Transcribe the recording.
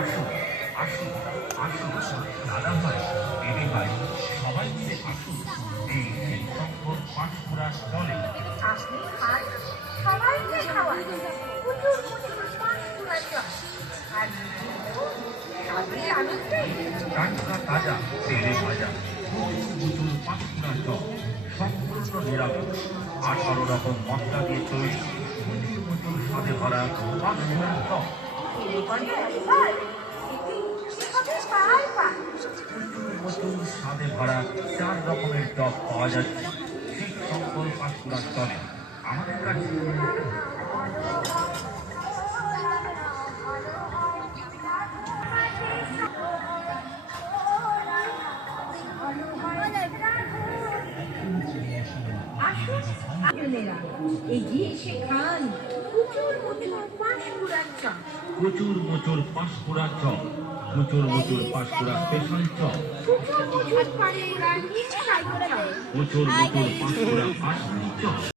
আসুন, আসুন, আসুন, দাদা ভাই, দিদি ভাই, সবাই মিলে আসুন এই শিবশঙ্কর পাঁশকুড়া স্টলে। আপনি খান, সবাইকে খাওয়ান, প্রচুর প্রচুর পাঁশকুড়া চপ। আর স্বাদে আনন্দে টাটকা তাজা তেলে ভাজা প্রচুর পাঁশকুড়া চপ, সম্পূর্ণ নিরামিষ, 18 রকম মশলা দিয়ে তৈরি প্রচুর স্বাদে ভরা পাঁশকুড়া চপ। প্রচুর স্বাদে ভরা 4 রকমের চপ পাওয়া যাচ্ছে শিবশঙ্কর পাঁশকুড়া স্টলে। আমাদের কাছে এগিয়ে এসে খান প্রচুর প্রচুর পাঁশকুড়া চপ। প্রচুর প্রচুর পাঁশকুড়া চপ, প্রচুর প্রচুর পাঁশকুড়া স্পেশাল চপ, প্রচুর প্রচুর পাঁশকুড়া মিক্স চপ। প্রচুর প্রচুর পাঁশকুড়া পাঁশকুড়ি চপ।